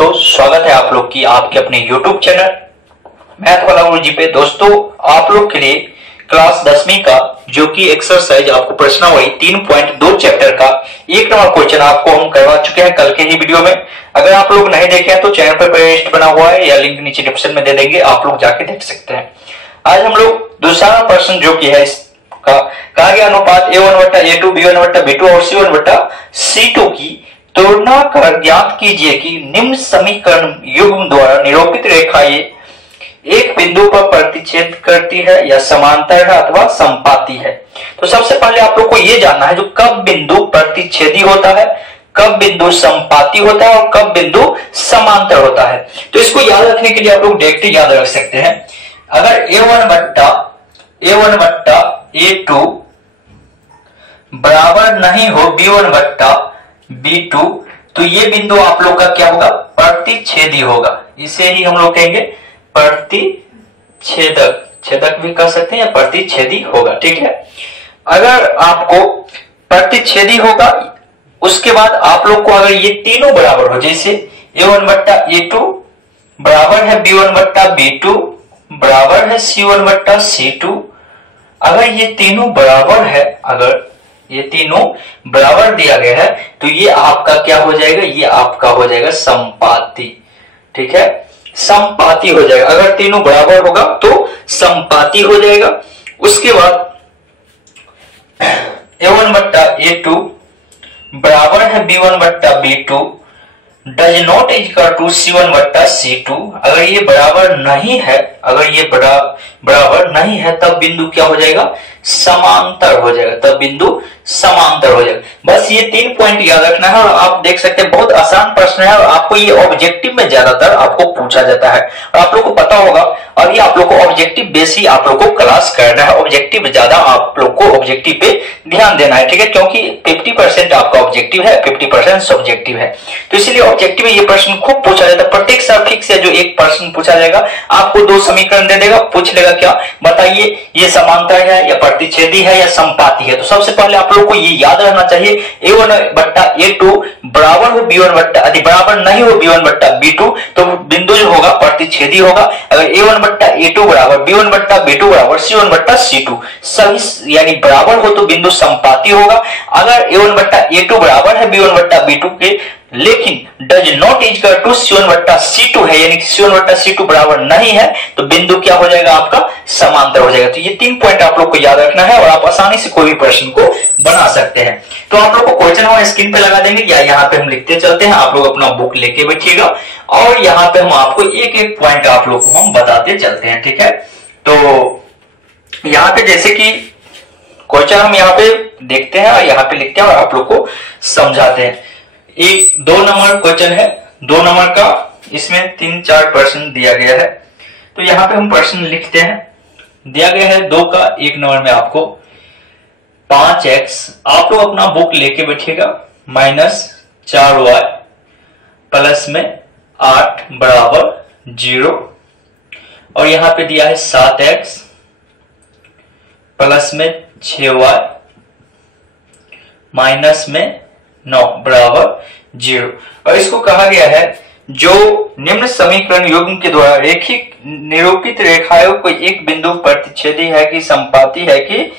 दोस्तों, स्वागत है आप लोग की आपके अपने YouTube चैनल मैथ वाला गुरुजी पे। दोस्तों, आप लोग के लिए क्लास 10वीं का जो कि एक्सरसाइज आपको प्रश्नावली 3.2 चैप्टर का 1 नंबर क्वेश्चन आपको हम करवा चुके हैं कल के ही वीडियो में। अगर आप लोग नहीं देखे हैं तो चैनल पर प्लेलिस्ट बना हुआ है या लिंक नीचे डिस्क्रिप्शन में दे देंगे, आप लोग जाके देख सकते हैं। आज हम लोग दूसरा प्रश्न जो कि है इसका कहा गया अनुपात A1/A2 B1/B2 और C1/C2 की तुलना कर ज्ञात कीजिए कि निम्न समीकरण युग्म द्वारा निरूपित रेखाएं एक बिंदु पर प्रतिच्छेद करती है या समांतर है अथवा समपाती है। तो सबसे पहले आप लोग को यह जानना है जो कब बिंदु प्रतिच्छेदी होता है, कब बिंदु समपाती होता है और कब बिंदु समांतर होता है। तो इसको याद रखने के लिए आप लोग डायरेक्ट याद रख सकते हैं। अगर A1/A2 बराबर नहीं हो B1/B2 तो ये बिंदु आप लोग का क्या होगा, प्रतिच्छेदी होगा। इसे ही हम लोग कहेंगे प्रतिच्छेदक, छेदक भी कह सकते हैं या प्रतिच्छेदी होगा। ठीक है, अगर आपको प्रतिच्छेदी होगा उसके बाद आप लोग को अगर ये तीनों बराबर हो, जैसे A1/A2 बराबर है B1/B2 बराबर है C1/C2, अगर ये तीनों बराबर है, अगर ये तीनों बराबर दिया गया है तो ये आपका क्या हो जाएगा, ये आपका हो जाएगा समपाती। ठीक है, समपाती हो जाएगा। अगर तीनों बराबर होगा तो समपाती हो जाएगा। उसके बाद A1/A2 बराबर है B1/B2 does not equal to C1/C2। अगर ये बराबर नहीं है, अगर ये बराबर नहीं है तब बिंदु क्या हो जाएगा, समांतर हो जाएगा, तब बिंदु समांतर हो जाएगा। बस ये 3 पॉइंट याद रखना है और आप देख सकते हैं बहुत आसान प्रश्न है और आपको ये ऑब्जेक्टिव में ज्यादातर आपको पूछा जाता है और आप लोग को पता होगा। और ये आप लोग को ऑब्जेक्टिव बेसी आप लोग को क्लास करना है, ऑब्जेक्टिव ज्यादा आप लोग को ऑब्जेक्टिव पे ध्यान देना है। ठीक है, क्योंकि 50% आपका ऑब्जेक्टिव है, 50% सब्जेक्टिव है, तो इसलिए ऑब्जेक्टिव में ये प्रश्न खूब पूछा जाता है। प्रत्येक साल फिक्स है जो एक प्रश्न पूछा जाएगा, आपको 2 समीकरण दे देगा, पूछ लेगा क्या बताइए ये समांतर है या प्रतिच्छेदी है या समपाती है। तो सबसे पहले आप लोग को ये याद रहना चाहिए A1/A2 बराबर हो बराबर नहीं हो B1/B2 तो बिंदु जो होगा प्रतिच्छेदी होगा। अगर A1/A2 बराबर B1/B2 बराबर C1/C2 सभी यानी बराबर हो तो बिंदु समपाती होगा। अगर A1/A2 बराबर है B1/B2 के लेकिन does not equal to C1/C2 है, यानी C1/C2 बराबर नहीं है तो बिंदु क्या हो जाएगा, आपका समांतर हो जाएगा। तो ये 3 पॉइंट आप लोग को याद रखना है और आप आसानी से कोई भी प्रश्न को बना सकते हैं। तो आप लोग को क्वेश्चन हम स्क्रीन पे लगा देंगे या यहाँ पे हम लिखते चलते हैं, आप लोग अपना बुक लेके बैठिएगा और यहाँ पे हम आपको एक एक पॉइंट आप लोग को हम बताते चलते हैं। ठीक है, तो यहाँ पे जैसे कि क्वेश्चन हम यहाँ पे देखते हैं और यहाँ पे लिखते हैं और आप लोग को समझाते हैं। एक 2 नंबर क्वेश्चन है, 2 नंबर का, इसमें 3-4 प्रश्न दिया गया है। तो यहाँ पे हम प्रश्न लिखते हैं। दिया गया है 2 का 1 नंबर में आपको 5x, आप लोग अपना बुक लेके बैठिएगा, -4y प्लस में 8 बराबर 0 और यहाँ पे दिया है 7x प्लस में 6y माइनस में 9 बराबर 0। और इसको कहा गया है जो निम्न समीकरण युग्म के द्वारा रेखिक निरूपित रेखाओं को एक बिंदु प्रतिच्छेदी है कि समपाती है कि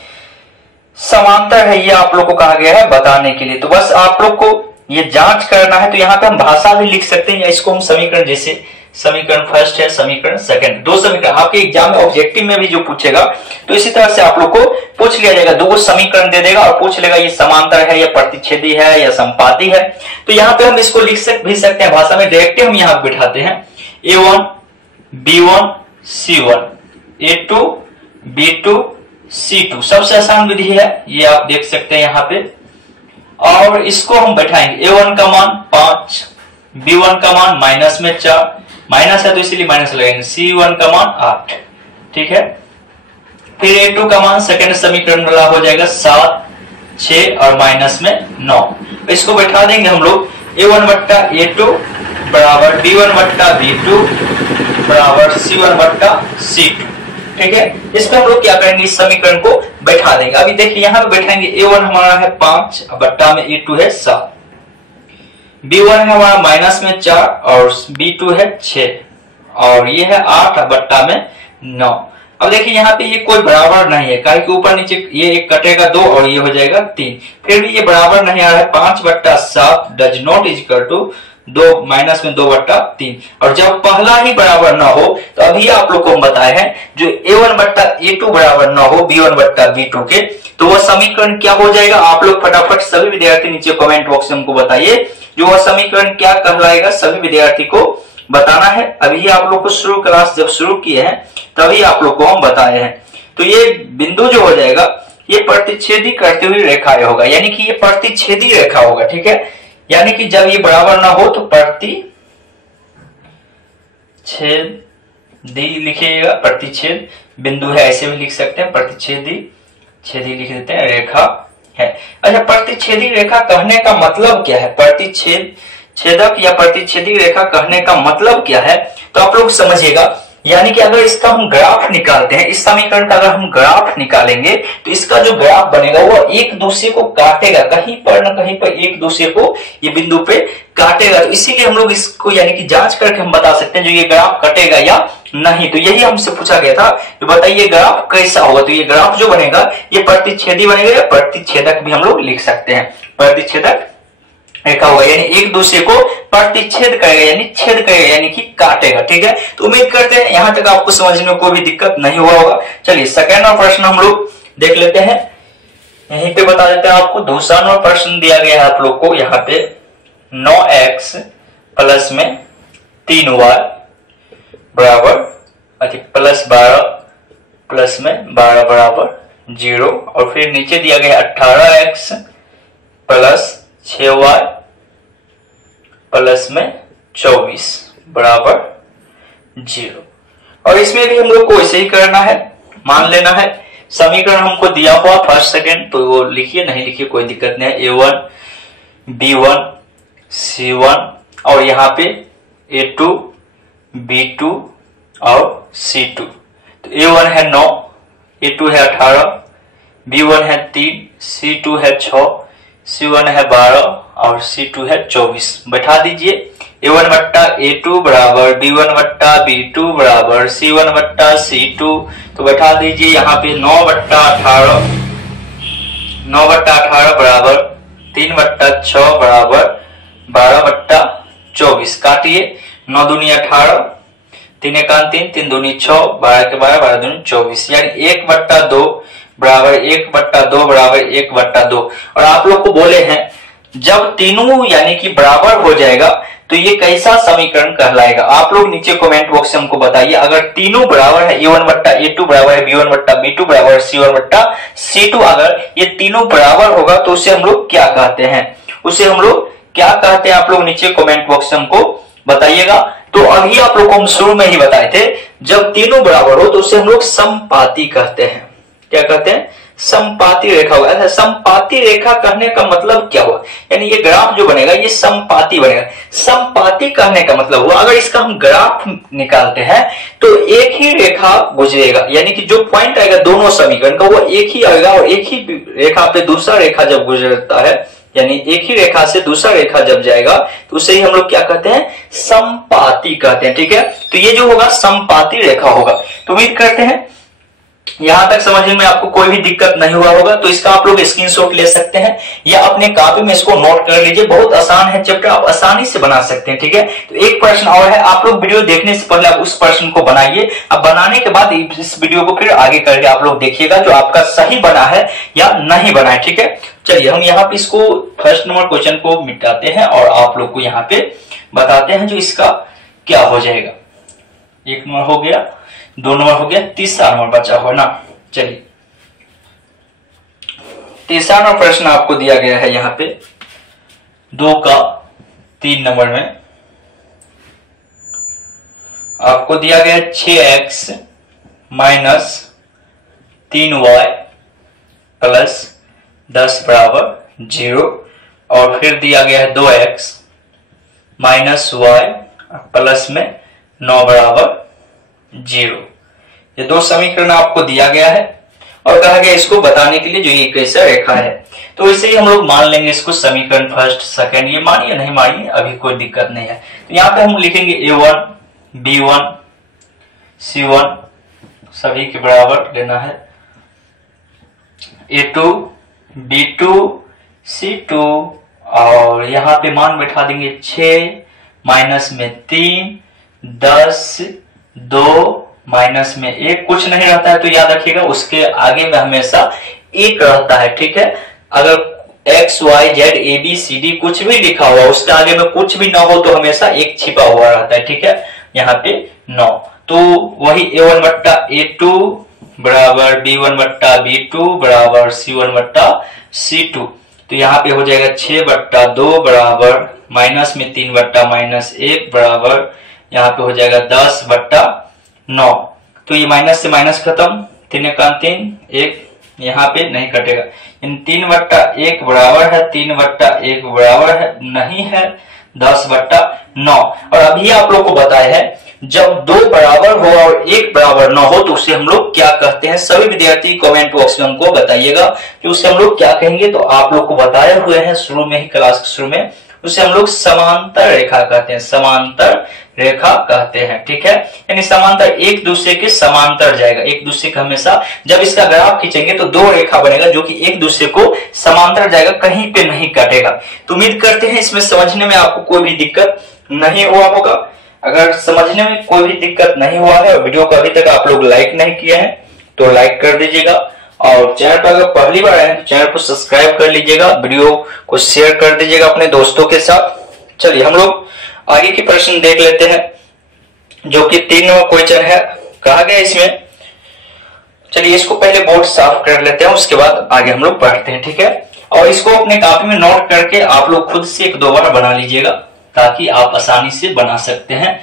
समांतर है, ये आप लोग को कहा गया है बताने के लिए। तो बस आप लोग को ये जांच करना है। तो यहाँ पे हम भाषा भी लिख सकते हैं या इसको हम समीकरण, जैसे समीकरण फर्स्ट है, समीकरण सेकंड, 2 समीकरण आपके एग्जाम में ऑब्जेक्टिव में भी जो पूछेगा तो इसी तरह से आप लोग को पूछ लिया जाएगा। 2 समीकरण दे देगा और पूछ लेगा ये समांतर है या प्रतिच्छेदी है या समपाती है। तो यहाँ पे हम इसको लिख भी सकते हैं भाषा में, डायरेक्ट हम यहाँ बिठाते हैं A1 B1 C1 A2 B2 C2, सबसे आसान विधि है ये, आप देख सकते हैं यहाँ पे। और इसको हम बैठाएंगे A1 का मान 5, B1 का मान माइनस में 4, माइनस है तो इसीलिए माइनस लगाएंगे, C1 का मान 8। ठीक है, फिर A2 का मान सेकंड समीकरण वाला हो जाएगा 7, 6 और माइनस में 9। इसको बैठा देंगे हम लोग A1/A2 बराबर B1/B2 बराबर C1/C2। ठीक है, इसमें हम लोग क्या करेंगे, इस समीकरण को बैठा देंगे। अभी देखिए यहाँ पे बैठाएंगे A1 हमारा है 5 बट्टा में A2 है 7, B1 है हमारा माइनस में 4 और B2 है 6 और ये है 8 बट्टा में 9। अब देखिए यहाँ पे ये कोई बराबर नहीं है, कारण कि ऊपर नीचे ये एक कटेगा 2 और ये हो जाएगा 3, फिर भी ये बराबर नहीं आ रहा है। 5 बट्टा 7 does not equal to 2 minus में 2 बट्टा 3। और जब पहला ही बराबर ना हो तो अभी आप लोग को हम बताए हैं जो A1 बट्टा A2 बराबर ना हो B1 बट्टा B2 के, तो वह समीकरण क्या हो जाएगा। आप लोग फटाफट सभी विद्यार्थी नीचे कमेंट बॉक्स में हमको बताइए जो वह समीकरण क्या कहलाएगा, सभी विद्यार्थी को बताना है। अभी आप लोग को शुरू क्लास जब शुरू किए हैं तभी आप लोग को हम बताए हैं। तो ये बिंदु जो हो जाएगा ये प्रतिच्छेदी करती हुई रेखा होगा, यानी कि ये प्रतिच्छेदी रेखा होगा, ठीक है। यानी कि जब ये बराबर ना हो तो प्रतिच्छेदी लिखिएगा, प्रतिच्छेद बिंदु है ऐसे भी लिख सकते हैं, प्रतिच्छेदी छेदी लिख देते हैं, रेखा है। अच्छा, प्रतिच्छेदी रेखा कहने का मतलब क्या है, प्रतिच्छेद छेदक या प्रतिच्छेदी रेखा कहने का मतलब क्या है, तो आप लोग समझिएगा। यानी कि अगर इसका हम ग्राफ निकालते हैं, इस समीकरण का अगर हम ग्राफ निकालेंगे तो इसका जो ग्राफ बनेगा वो एक दूसरे को काटेगा, कहीं पर न कहीं पर एक दूसरे को ये बिंदु पे काटेगा। तो इसीलिए हम लोग इसको यानी कि जांच करके हम बता सकते हैं जो ये ग्राफ कटेगा या नहीं। तो यही हमसे पूछा गया था, तो बताइए ग्राफ कैसा होगा। तो ये ग्राफ जो बनेगा ये प्रतिच्छेदी बनेगा या प्रतिच्छेदक भी हम लोग लिख सकते हैं, प्रतिच्छेदक रेखा होगा, यानी एक दूसरे को प्रतिच्छेद करेगा, यानी छेद करेगा, यानी कि काटेगा, ठीक है। तो उम्मीद करते हैं यहां तक आपको समझने में कोई भी दिक्कत नहीं हुआ होगा। चलिए सेकेंड नंबर प्रश्न हम लोग देख लेते हैं, यहीं पे बता देते हैं आपको। दूसरा नंबर प्रश्न दिया गया है आप लोग को यहाँ पे 9x प्लस में 3y बराबर प्लस 12 प्लस में 12 बराबर 0, और फिर नीचे दिया गया 18x प्लस 6y प्लस में 24 बराबर 0। और इसमें भी हम लोग को ऐसे ही करना है, मान लेना है समीकरण हमको दिया हुआ फर्स्ट सेकंड, तो वो लिखिए, नहीं लिखिए कोई दिक्कत नहीं है। A1 B1 C1 और यहाँ पे A2 B2 और C2। तो A1 है 9, A2 है 18, B1 है 3, C2 है 6, C1 है 12 और C2 है 24। बैठा दीजिए A1 बट्टा A2 बराबर B1 बट्टा B2 बराबर C1 बट्टा C2। तो बैठा दीजिए यहाँ पे 9 बट्टा 18 बराबर 3 बट्टा 6 बराबर 12 बट्टा 24। काटिए 9 दूनी 18, 3 एकान 3, 3 दूनी 6, 12 के 12, 12 दूनी 24, यानी 1 बट्टा 2 बराबर 1 बट्टा 2 बराबर 1 बट्टा 2। और आप लोग को बोले हैं जब तीनों यानी कि बराबर हो जाएगा तो ये कैसा समीकरण कहलाएगा। आप लोग नीचे कमेंट बॉक्स में हमको बताइए। अगर तीनों बराबर है, A1 बट्टा A2 बराबर है B1 बट्टा B2 बराबर C1 बट्टा C2, अगर ये तीनों बराबर होगा तो उसे हम लोग क्या कहते हैं, उसे हम लोग क्या कहते हैं, आप लोग नीचे कमेंट बॉक्स में हमको बताइएगा। तो अभी आप लोग को हम शुरू में ही बताए थे, जब तीनों बराबर हो तो उसे हम लोग समपाती कहते हैं। क्या कहते हैं, समपाती रेखा होगा। ऐसा समपाती रेखा कहने का मतलब क्या हुआ, यानी ये ग्राफ जो बनेगा ये समपाती बनेगा। समपाती कहने का मतलब हुआ अगर इसका हम ग्राफ निकालते हैं तो एक ही रेखा गुजरेगा, यानी कि जो पॉइंट आएगा दोनों समीकरण का वो एक ही आएगा, और एक ही रेखा पे दूसरा रेखा जब गुजरता है, यानी एक ही रेखा से दूसरा रेखा जब जाएगा तो उसे ही हम लोग क्या कहते हैं, समपाती कहते हैं, ठीक है। तो ये जो होगा समपाती रेखा होगा। तो उम्मीद करते हैं यहां तक समझने में आपको कोई भी दिक्कत नहीं हुआ होगा। तो इसका आप लोग स्क्रीनशॉट ले सकते हैं या अपने कॉपी में इसको नोट कर लीजिए। बहुत आसान है चैप्टर, आप आसानी से बना सकते हैं, ठीक है। तो एक प्रश्न और है, आप लोग वीडियो देखने से पहले आप उस प्रश्न को बनाइए। अब बनाने के बाद इस वीडियो को फिर आगे करके आप लोग देखिएगा जो आपका सही बना है या नहीं बना है, ठीक है। चलिए हम यहाँ पे इसको फर्स्ट नंबर क्वेश्चन को मिटाते हैं और आप लोग को यहाँ पे बताते हैं जो इसका क्या हो जाएगा। 1 नंबर हो गया, 2 नंबर हो गया, तीसरा नंबर बचा हुआ ना। चलिए तीसरा नंबर प्रश्न आपको दिया गया है यहाँ पे 2 का 3 नंबर में आपको दिया गया 6x माइनस 3y प्लस 10 बराबर 0, और फिर दिया गया है 2x माइनस y प्लस में 9 बराबर 0। ये 2 समीकरण आपको दिया गया है और कहा गया इसको बताने के लिए जो ये कैसा रेखा है। तो इसे ही हम लोग मान लेंगे इसको समीकरण फर्स्ट सेकंड, ये मानिए नहीं मानिए अभी कोई दिक्कत नहीं है। तो यहाँ पे हम लिखेंगे A1 B1 C1 सभी के बराबर लेना है, A2 B2 C2 और यहाँ पे मान बैठा देंगे 6 माइनस में 3 10 2 माइनस में 1 कुछ नहीं रहता है तो याद रखिएगा उसके आगे में हमेशा 1 रहता है, ठीक है। अगर x y z a b c d कुछ भी लिखा हुआ उसके आगे में कुछ भी ना हो तो हमेशा 1 छिपा हुआ रहता है, ठीक है। यहाँ पे 9 तो वही A1 बट्टा A2 बराबर B1 बट्टा B2 बराबर C1 बट्टा C2। तो यहाँ पे हो जाएगा 6 बट्टा 2 बराबर माइनस में 3 बट्टा माइनस 1 बराबर यहाँ पे हो जाएगा 10 बट्टा 9। तो ये माइनस से माइनस खत्म, 3 का 3 1 यहाँ पे नहीं कटेगा, इन 3 बट्टा 1 बराबर है 3 बट्टा 1 बराबर है नहीं है 10 बट्टा 9। और अभी आप लोग को बताया है जब 2 बराबर हो और 1 बराबर न हो तो उसे हम लोग क्या कहते हैं। सभी विद्यार्थी कमेंट बॉक्स में हमको बताइएगा कि उसे हम लोग क्या कहेंगे। तो आप लोग को बताए हुए हैं शुरू में ही, क्लास के शुरू में, उसे हम लोग समांतर रेखा कहते हैं, समांतर रेखा कहते हैं, ठीक है। यानी समांतर एक दूसरे के समांतर जाएगा, एक दूसरे का हमेशा जब इसका ग्राफ खींचेंगे तो 2 रेखा बनेगा जो कि एक दूसरे को समांतर जाएगा, कहीं पे नहीं कटेगा। तो उम्मीद करते हैं इसमें समझने में आपको कोई भी दिक्कत नहीं हुआ होगा। अगर समझने में कोई भी दिक्कत नहीं हुआ है और वीडियो को अभी तक आप लोग लाइक नहीं किए हैं तो लाइक कर दीजिएगा और चैनल पर अगर पहली बार आए हैं तो चैनल को सब्सक्राइब कर लीजिएगा, वीडियो को शेयर कर दीजिएगा अपने दोस्तों के साथ। चलिए हम लोग आगे की प्रश्न देख लेते हैं जो कि 3वां क्वेश्चन है। कहा गया इसमें, चलिए इसको पहले बोर्ड साफ कर लेते हैं उसके बाद आगे हम लोग पढ़ते हैं, ठीक है। और इसको अपने कॉपी में नोट करके आप लोग खुद से 1-2 बार बना लीजिएगा ताकि आप आसानी से बना सकते हैं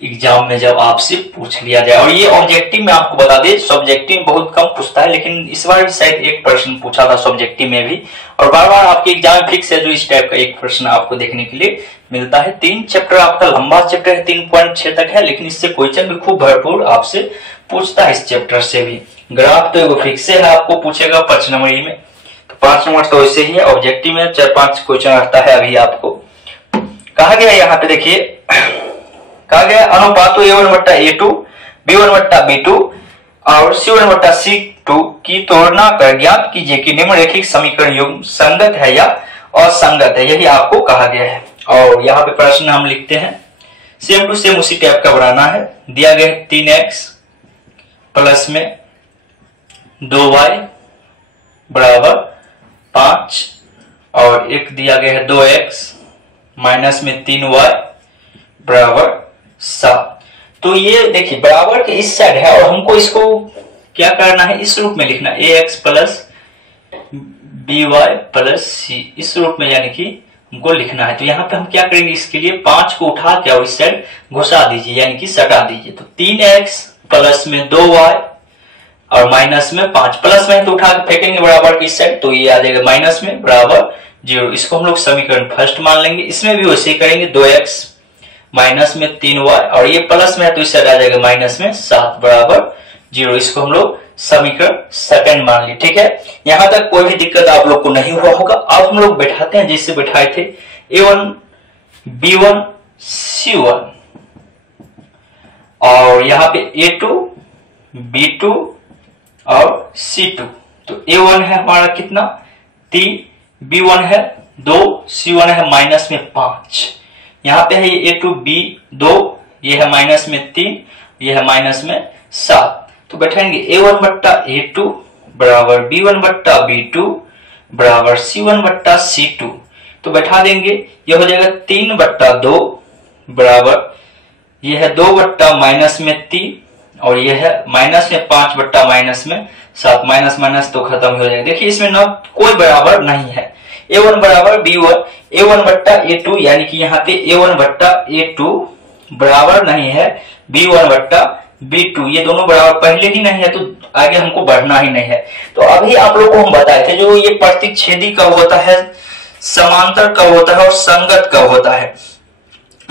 एग्जाम में जब आपसे पूछ लिया जाए। और ये ऑब्जेक्टिव में आपको बता दे, सब्जेक्टिव में बहुत कम पूछता है लेकिन इस बार शायद 1 प्रश्न पूछा था सब्जेक्टिव में भी, और बार बार आपके एग्जाम में फिक्स है जो इस टाइप का 1 प्रश्न आपको देखने के लिए मिलता है। 3 चैप्टर आपका लंबा चैप्टर है, 3.6 तक है, लेकिन इससे क्वेश्चन भी खूब भरपूर आपसे पूछता है इस चैप्टर से भी। ग्राफ तो एगो फिक्स है, आपको पूछेगा 5 नंबर में, तो 5 नंबर तो ऐसे ही है। ऑब्जेक्टिव में 4-5 क्वेश्चन आता है अभी आपको। कहा गया यहाँ पे देखिए, कहा गया अनुपात A1 बट्टा A2 B1 बट्टा B2 और C1 बट्टा C2 की तुलना कर ज्ञात कीजिए कि निम्नलिखित समीकरण युग्म संगत है या असंगत है, यही आपको कहा गया है। और यहाँ पे प्रश्न हम लिखते हैं सेम टू सेम उसी टाइप का बनाना है। दिया गया है 3x प्लस में 2y बराबर 5 और एक दिया गया है 2x माइनस में 3y बराबर 7। तो ये देखिए बराबर के इस साइड है और हमको इसको क्या करना है, इस रूप में लिखना, ax plus by plus c, इस रूप में यानी कि हमको लिखना है। तो यहाँ पे हम क्या करेंगे, इसके लिए 5 को उठा के और इस साइड घुसा दीजिए यानी कि सटा दीजिए। तो 3x प्लस में 2y और माइनस में 5, प्लस में तो उठा के फेंकेंगे बराबर की इस साइड, तो ये आ जाएगा माइनस में बराबर 0। इसको हम लोग समीकरण फर्स्ट मान लेंगे। इसमें भी वैसे ही करेंगे, 2x माइनस में 3y और ये प्लस में है तो इस साइड आ जाएगा माइनस में 7 बराबर 0। इसको हम लोग समीकरण सेकंड मान लिए, ठीक है। यहां तक कोई भी दिक्कत आप लोग को नहीं हुआ होगा। अब हम लोग बैठाते हैं जैसे बैठाए थे A1 B1 C1 और यहाँ पे A2 B2 और C2। तो A1 है हमारा कितना 3, B1 है 2, C1 है माइनस में 5। यहाँ पे है A2 B2, ये है माइनस में 3, ये है माइनस में 7। तो बैठाएंगे A1 बट्टा A2 बराबर B1 बट्टा B2 बराबर C1 बट्टा C2। तो बैठा देंगे, ये हो जाएगा 3 बट्टा 2 बराबर, ये है 2 बट्टा माइनस में 3 और ये है माइनस में 5 बट्टा माइनस में 7। माइनस माइनस तो खत्म हो जाएगा। देखिए इसमें ना कोई बराबर नहीं है। A1 बराबर B1, A1 बट्टा A2 यानी कि यहाँ पे A1 बट्टा A2 बराबर नहीं है B1 बट्टा B2, ये दोनों बराबर पहले ही नहीं है तो आगे हमको बढ़ना ही नहीं है। तो अभी आप लोग को हम बताए थे जो ये प्रतिच्छेदी कब होता है, समांतर कब होता है और संगत कब होता है।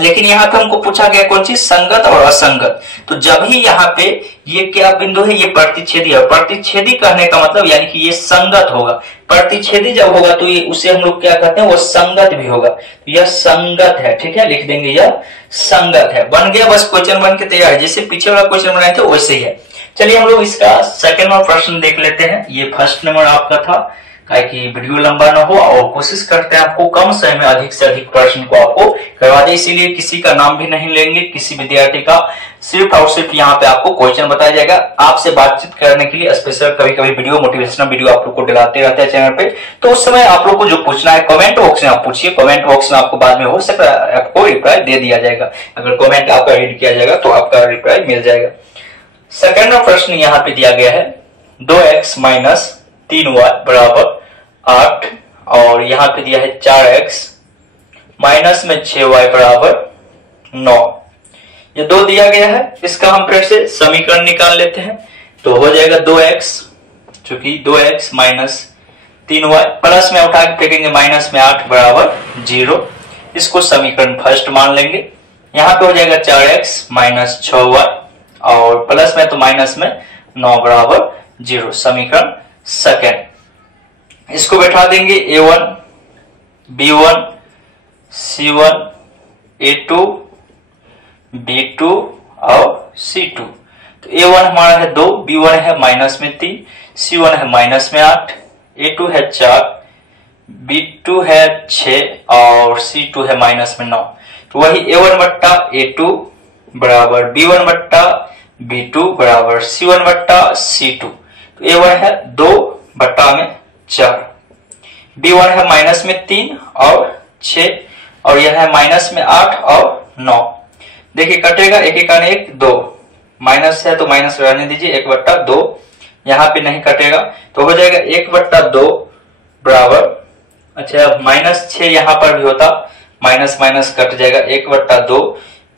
लेकिन यहाँ पे हमको पूछा गया कौन चीज, संगत और असंगत। तो जब ही यहाँ पे ये क्या बिंदु है, ये प्रतिच्छेदी है। प्रतिच्छेदी कहने का मतलब यानी कि ये संगत होगा। प्रतिच्छेदी जब होगा तो ये उसे हम लोग क्या कहते हैं, वो संगत भी होगा। तो यह संगत है, ठीक है, लिख देंगे यह संगत है। बन गया, बस क्वेश्चन बन के तैयार है, जैसे पीछे वाला क्वेश्चन बनाए थे वैसे ही है। चलिए हम लोग इसका सेकंड नंबर प्रश्न देख लेते हैं। ये फर्स्ट नंबर आपका था, कि वीडियो लंबा ना हो और कोशिश करते हैं आपको कम समय में अधिक से अधिक प्रश्न को आपको करवा दे। इसीलिए किसी का नाम भी नहीं लेंगे, किसी विद्यार्थी का, सिर्फ और सिर्फ यहाँ पे आपको क्वेश्चन बताया जाएगा। आपसे बातचीत करने के लिए स्पेशल कभी कभी वीडियो, मोटिवेशनल वीडियो आप लोग को डलाते रहते हैं चैनल पे। तो उस समय आप लोग को जो पूछना है कमेंट बॉक्स में आप पूछिए। कमेंट बॉक्स में आपको बाद में हो सकता है आपको रिप्लाई दे दिया जाएगा। अगर कमेंट आपका रीड किया जाएगा तो आपका रिप्लाई मिल जाएगा। सेकंड प्रश्न यहाँ पे दिया गया है 2x माइनस 3y बराबर 8 और यहाँ पे दिया है 4x माइनस में 6y बराबर 9। ये दो दिया गया है, इसका हम फिर से समीकरण निकाल लेते हैं। तो हो जाएगा 2x, चूंकि 2x माइनस 3y प्लस में उठा के फेंकेंगे माइनस में 8 बराबर 0। इसको समीकरण फर्स्ट मान लेंगे। यहाँ पे हो जाएगा 4x माइनस 6y और प्लस में तो माइनस में 9 बराबर 0, समीकरण सेकेंड। इसको बैठा देंगे a1 b1 c1 a2 b2 और c2। तो a1 हमारा है 2, b1 है माइनस में 3, c1 है माइनस में 8, a2 है 4, b2 है 6 और c2 है माइनस में 9। तो वही a1 बट्टा a2 बराबर b1 बट्टा b2 बराबर c1 बट्टा c2। तो a1 है 2 बट्टा में 4, b1 है माइनस में 3 और 6 और यह है माइनस में 8 और 9। देखिए कटेगा, एक एक आने 1 2, माइनस है तो माइनस रहने दीजिए, 1 बट्टा 2 यहाँ पे नहीं कटेगा तो हो जाएगा 1 बट्टा 2 बराबर, अच्छा माइनस 6 यहाँ पर भी होता, माइनस माइनस कट जाएगा, 1 बट्टा 2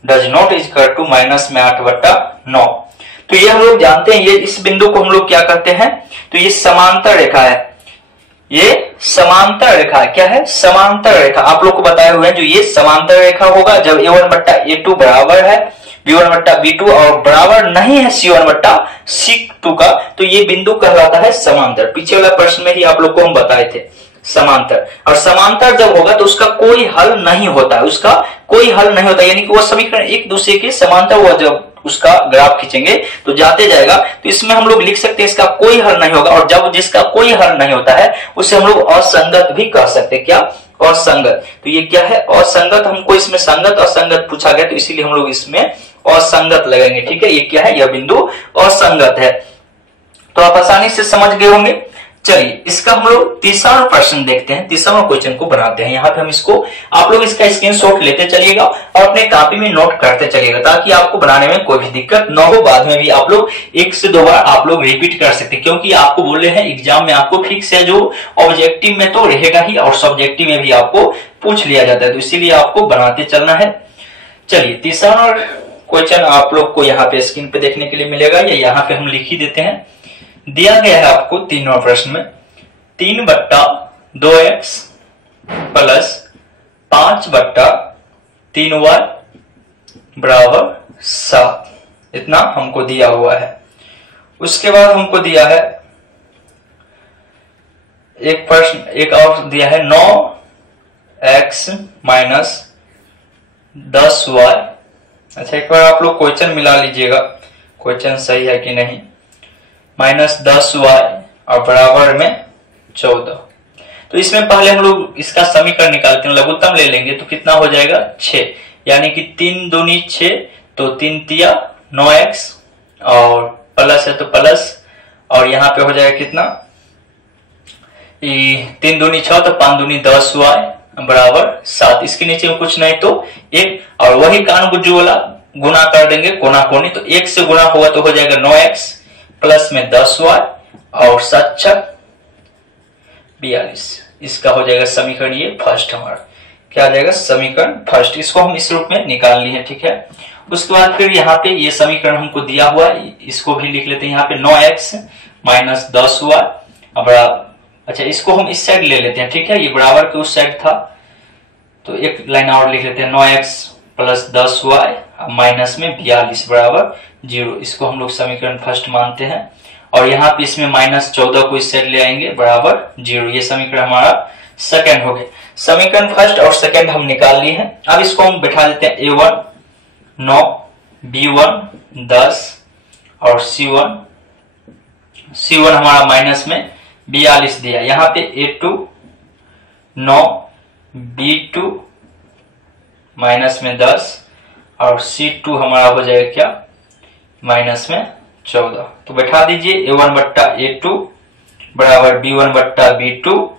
does not equal to minus में 8 बट्टा 9। तो ये हम लोग जानते हैं, ये इस बिंदु को हम लोग क्या कहते हैं, तो ये समांतर रेखा है। ये समांतर रेखा क्या है, समांतर रेखा आप लोग को बताए हुए हैं। जो ये समांतर रेखा होगा जब a1 बट्टा a2 बराबर है b1 बट्टा b2 और बराबर नहीं है c1 बट्टा c2 का, तो ये बिंदु कहलाता है समांतर। पीछे वाला प्रश्न में ही आप लोग को हम बताए थे समांतर। और समांतर जब होगा तो उसका कोई हल नहीं होता है, उसका कोई हल नहीं होता, यानी कि वो समीकरण एक दूसरे के समांतर हुआ। जब उसका ग्राफ खींचेंगे तो जाते जाएगा, तो इसमें हम लोग लिख सकते हैं इसका कोई हल नहीं होगा। और जब जिसका कोई हल नहीं होता है उसे हम लोग असंगत भी कह सकते हैं। क्या, असंगत। तो ये क्या है, असंगत। हमको इसमें संगत असंगत पूछा गया तो इसीलिए हम लोग इसमें असंगत लगाएंगे। ठीक है, ये क्या है, यह बिंदु असंगत है। तो आप आसानी से समझ गए होंगे। चलिए इसका हम लोग तीसरा प्रश्न देखते हैं, तीसरा क्वेश्चन को बनाते हैं। यहाँ पे हम इसको, आप लोग इसका स्क्रीनशॉट लेते चलिएगा और अपने कॉपी में नोट करते चलिएगा ताकि आपको बनाने में कोई भी दिक्कत न हो। बाद में भी आप लोग 1 से 2 बार आप लोग रिपीट कर सकते हैं, क्योंकि आपको बोल रहे हैं एग्जाम में आपको फिक्स है, जो ऑब्जेक्टिव में तो रहेगा ही और सब्जेक्टिव में भी आपको पूछ लिया जाता है, तो इसीलिए आपको बनाते चलना है। चलिए तीसरा क्वेश्चन आप लोग को यहाँ पे स्क्रीन पे देखने के लिए मिलेगा, या यहाँ पे हम लिख ही देते हैं। दिया गया है आपको 3 नंबर प्रश्न में 3 बट्टा 2x प्लस 5 बट्टा 3y बराबर 7, इतना हमको दिया हुआ है। उसके बाद हमको दिया है एक प्रश्न, एक और दिया है 9x माइनस 10y। अच्छा एक बार आप लोग क्वेश्चन मिला लीजिएगा, क्वेश्चन सही है कि नहीं। माइनस 10y और बराबर में 14। तो इसमें पहले हम लोग इसका समीकरण निकालते हैं, लघुत्तम ले लेंगे तो कितना हो जाएगा 6, यानी कि 3 दूनी 6, तो 3 तिया 9x और प्लस है तो प्लस, और यहाँ पे हो जाएगा कितना, 3 दूनी 6 तो 5 दूनी 10y बराबर 7। इसके नीचे में कुछ नहीं तो 1, और वही कान बुज्जू वाला गुना कर देंगे कोना कोनी, तो 1 से गुना हुआ तो हो जाएगा 9x प्लस में 10y और 7 × 42। इसका हो जाएगा समीकरण ये फर्स्ट हमारा। क्या आ जाएगा, समीकरण फर्स्ट। इसको हम इस रूप में निकाल लिए हैं, ठीक है। उसके बाद फिर यहाँ पे ये समीकरण हमको दिया हुआ है, इसको भी लिख लेते हैं। यहाँ पे 9x माइनस 10y बराबर, अच्छा इसको हम इस साइड ले लेते हैं, ठीक है। ये बराबर के उस साइड था तो एक लाइन और लिख लेते हैं, 9x प्लस 10y माइनस में 42 बराबर 0। इसको हम लोग समीकरण फर्स्ट मानते हैं और यहाँ पे इसमें -14 को इस साइड ले आएंगे बराबर 0। ये समीकरण हमारा सेकंड हो गया। समीकरण फर्स्ट और सेकंड हम निकाल लिए हैं। अब इसको हम बैठा देते हैं a1 9, b1 10 और c1 हमारा माइनस में 42 दिया। यहाँ पे a2 9, b2 माइनस में 10 और c2 हमारा हो जाएगा क्या माइनस में 14। तो बैठा दीजिए a1 बट्टा a2 बराबर b1 बट्टा b2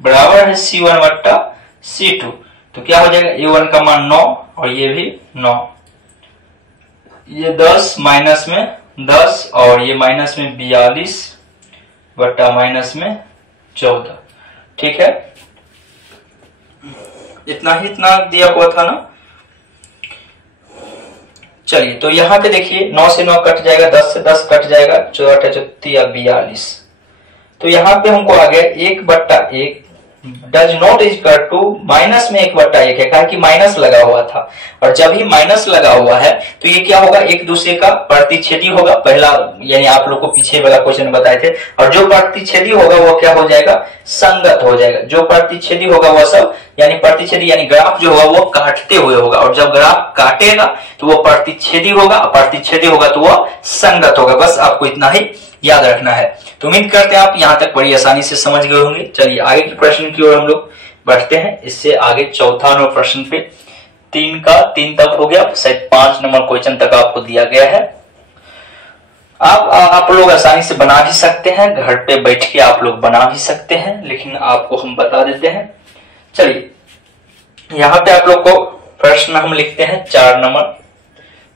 बराबर है c1 बट्टा c2। तो क्या हो जाएगा a1 का मान 9 और ये भी 9, ये 10 माइनस में 10 और ये माइनस में 42 बट्टा माइनस में 14। ठीक है, इतना दिया हुआ था ना। चलिए तो यहाँ पे देखिए 9 से 9 कट जाएगा, 10 से 10 कट जाएगा, 14 42। तो यहाँ पे हमको आ गया 1/1 does not equal to minus में 1/1 है, कहा कि माइनस लगा हुआ था और जब ही माइनस लगा हुआ है तो ये क्या होगा एक दूसरे का प्रतिच्छेदी होगा। पहला यानी आप लोग को पीछे वाला क्वेश्चन बताए थे, और जो प्रतिच्छेदी होगा वो क्या हो जाएगा संगत हो जाएगा। जो प्रतिच्छेदी होगा वो सब यानी प्रतिच्छेदी यानी ग्राफ जो होगा वो काटते हुए होगा, और जब ग्राफ काटेगा तो वो प्रतिच्छेदी होगा, प्रतिच्छेदी होगा तो वो संगत होगा। बस आपको इतना ही याद रखना है। तो उम्मीद करते हैं आप यहां तक बड़ी आसानी से समझ गए होंगे। चलिए आगे के प्रश्न की ओर हम लोग बढ़ते हैं। इससे आगे चौथा नंबर प्रश्न पे 3 तक हो गया, शायद 5 नंबर क्वेश्चन तक आपको दिया गया है। आप लोग आसानी से बना भी सकते हैं, घर पे बैठ के आप लोग बना भी सकते हैं, लेकिन आपको हम बता देते हैं। चलिए यहाँ पे आप लोग को प्रश्न हम लिखते हैं 4 नंबर।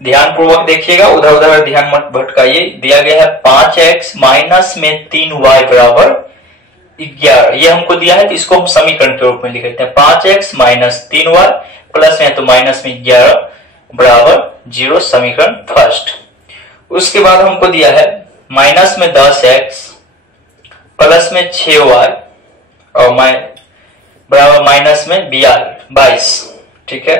ध्यान पूर्वक देखिएगा, उधर उधर ध्यान मत भटकाइए। दिया गया है 5x माइनस में 3y बराबर 11। ये हमको दिया है तो इसको हम समीकरण के रूप में लिख लेते हैं। 5x माइनस 3y प्लस में तो माइनस में 11 बराबर 0, समीकरण फर्स्ट। उसके बाद हमको दिया है माइनस में 10x प्लस में 6y और बराबर माइनस में 22। ठीक है,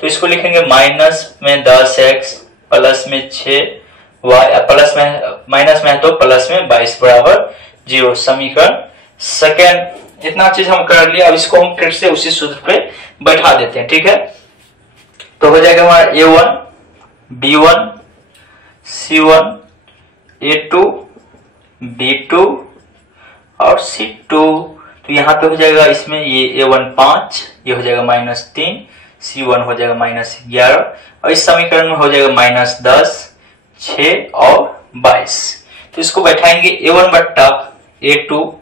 तो इसको लिखेंगे माइनस में 10x प्लस में 6y प्लस में माइनस में तो प्लस में 22 बराबर 0, समीकरण सेकेंड। इतना चीज हम कर लिया। अब इसको हम फिर से उसी सूत्र पे बैठा देते हैं। ठीक है, तो हो जाएगा हमारा a1 b1 c1 a2 b2 और c2। तो यहाँ पे हो जाएगा इसमें ये a1 5, ये हो जाएगा -3, c1 हो जाएगा -11 और इस समीकरण में हो जाएगा -10, 6 और 22। तो इसको बैठाएंगे a1 बट्टा a2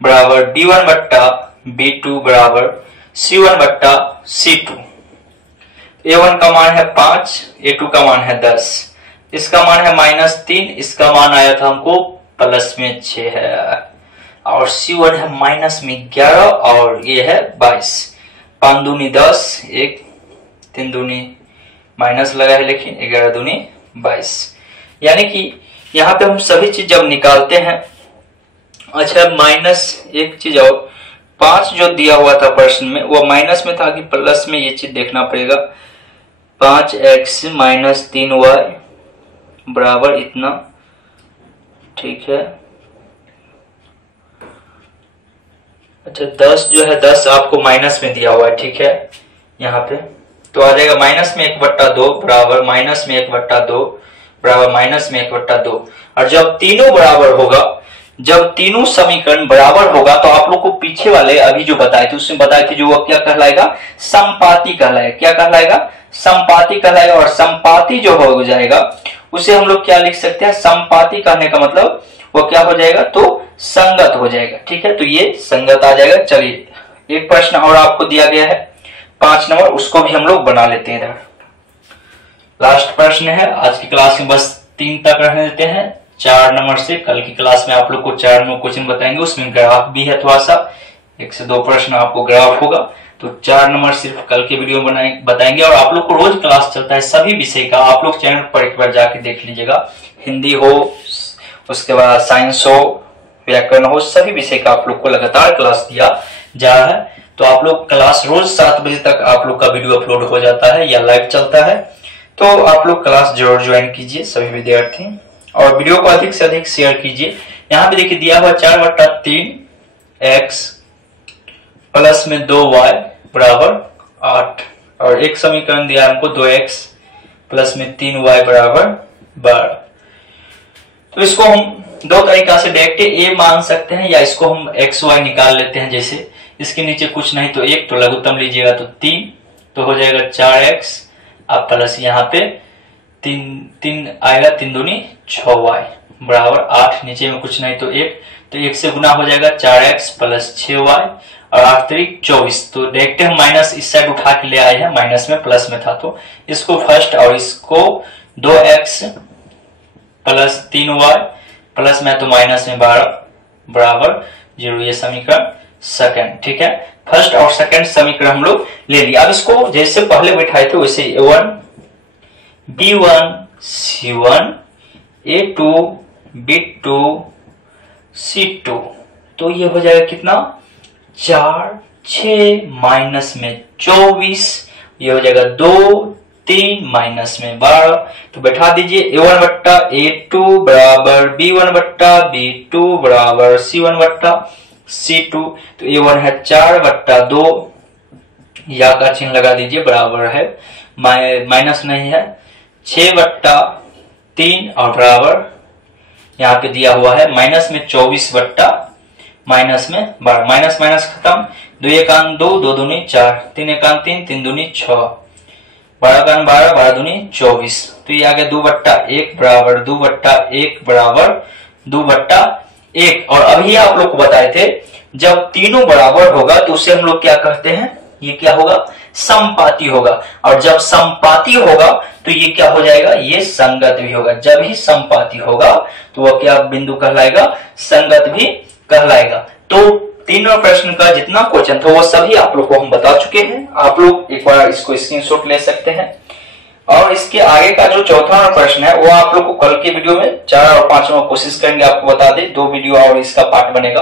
बराबर b1 बट्टा b2 बराबर c1 बट्टा c2। a1 का मान है 5, a2 का मान है 10, इसका मान है -3, इसका मान आया था हमको प्लस में 6 है, और c1 है -11 और ये है 22। 5 दूनी 10, 1 3 दूनी माइनस लगा है लेकिन 11 दूनी 22। यानी कि यहाँ पे हम सभी चीज जब निकालते हैं। अच्छा माइनस एक चीज और, 5 जो दिया हुआ था प्रश्न में वो माइनस में था कि प्लस में, ये चीज देखना पड़ेगा। 5x माइनस 3y बराबर इतना। ठीक है, अच्छा 10 जो है 10 आपको माइनस में दिया हुआ है। ठीक है, यहाँ पे तो आ जाएगा माइनस में 1/2 बराबर माइनस में 1/2 बराबर माइनस में 1/2। और जब तीनों बराबर होगा, जब तीनों समीकरण बराबर होगा तो आप लोग को पीछे वाले अभी जो बताए थे उसमें बताए थे जो वो क्या कहलाएगा समपाती कहलाएगा। क्या कहलाएगा समपाती कहलाएगा। और समपाती जो हो जाएगा उसे हम लोग क्या लिख सकते हैं, समपाती कहने का मतलब वो क्या हो जाएगा तो संगत हो जाएगा। ठीक है, तो ये संगत आ जाएगा। चलिए एक प्रश्न और आपको दिया गया है 5 नंबर, उसको भी हम लोग बना लेते हैं। इधर लास्ट प्रश्न है आज की क्लास में, बस 3 तक रहने देते हैं 4 नंबर से। कल की क्लास में आप लोग को 4 नंबर क्वेश्चन बताएंगे, उसमें ग्राफ भी है थोड़ा सा, 1 से 2 प्रश्न आपको ग्राफ होगा। तो 4 नंबर सिर्फ कल के वीडियो में बताएंगे। और आप लोग को रोज क्लास चलता है सभी विषय का, आप लोग चैनल पर एक बार जाके देख लीजिएगा। हिंदी हो, उसके बाद साइंस हो, व्याकरण हो, सभी विषय का आप लोग को लगातार क्लास दिया जा रहा है। तो आप लोग क्लास रोज 7 बजे तक आप लोग का वीडियो अपलोड हो जाता है या लाइव चलता है, तो आप लोग क्लास जरूर ज्वाइन कीजिए सभी विद्यार्थी, और वीडियो को अधिक से अधिक शेयर कीजिए। यहाँ पे देखिए दिया हुआ 4/3x प्लस में 2y बराबर 8, और एक समीकरण दिया हमको 2x प्लस में 3y बराबर 12। तो इसको हम दो तरीका से डायरेक्ट a मान सकते हैं, या इसको हम xy निकाल लेते हैं। जैसे इसके नीचे कुछ नहीं तो 1, तो लघुत्तम लीजिएगा तो 3, तो हो जाएगा 4x अब प्लस यहाँ पे 3 आएगा, 3 दूनी 6y बराबर 8, नीचे में कुछ नहीं तो 1, तो 1 से गुना हो जाएगा 4x प्लस 6y और 8 3 24। तो डायरेक्ट हम माइनस इस साइड उठा के ले आए हैं, माइनस में प्लस में था तो इसको फर्स्ट और इसको 2x प्लस 3y प्लस में तो माइनस में 12 बराबर 0, ये समीकरण सेकंड। ठीक है, फर्स्ट और सेकंड समीकरण हम लोग ले लिया। अब इसको जैसे पहले बैठाए थे वैसे a1 b1 c1 a2 b2 c2, तो ये हो जाएगा कितना 4 6 माइनस में 24, ये हो जाएगा 2 3 माइनस में 12। तो बैठा दीजिए a1 बट्टा a2 बराबर b1 बट्टा b2 बराबर c1 बट्टा c2। तो a1 है 4/2, या का चिन्ह लगा दीजिए, बराबर है माइनस नहीं है 6/3 और बराबर यहाँ पे दिया हुआ है माइनस में 24 बट्टा माइनस में 12, माइनस माइनस खत्म, 2 एकान 2 2 दूनी 4, 3 एकान 3 3 दूनी 6, 12 एकान 12 12 दूनी 24। तो ये आ गया 2/1 बराबर 2/1 बराबर 2/1। और अभी आप लोग को बताए थे जब तीनों बराबर होगा तो उसे हम लोग क्या कहते हैं, ये क्या होगा समपाती होगा, और जब समपाती होगा तो ये क्या हो जाएगा, ये संगत भी होगा। जब ही समपाती होगा तो वह क्या बिंदु कहलाएगा, संगत भी कहलाएगा। तो तीनों प्रश्न का जितना क्वेश्चन था वो सभी आप लोग को हम बता चुके हैं, आप लोग एक बार इसको स्क्रीनशॉट ले सकते हैं। और इसके आगे का जो चौथा प्रश्न है वो आप लोग को कल के वीडियो में 4 और 5 में कोशिश करेंगे आपको बता दे, 2 वीडियो और इसका पार्ट बनेगा।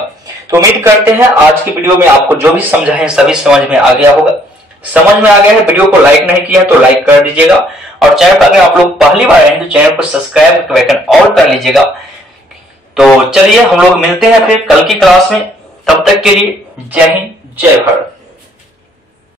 तो उम्मीद करते हैं आज की वीडियो में आपको जो भी समझाए सभी समझ में आ गया होगा। समझ में आ गया है, वीडियो को लाइक नहीं किया तो लाइक कर दीजिएगा, और चैनल पर अगर आप लोग पहली बार आए तो चैनल को सब्सक्राइब के आइकन ऑल कर लीजिएगा। तो चलिए हम लोग मिलते हैं फिर कल की क्लास में, तब तक के लिए जय हिंद जय भारत।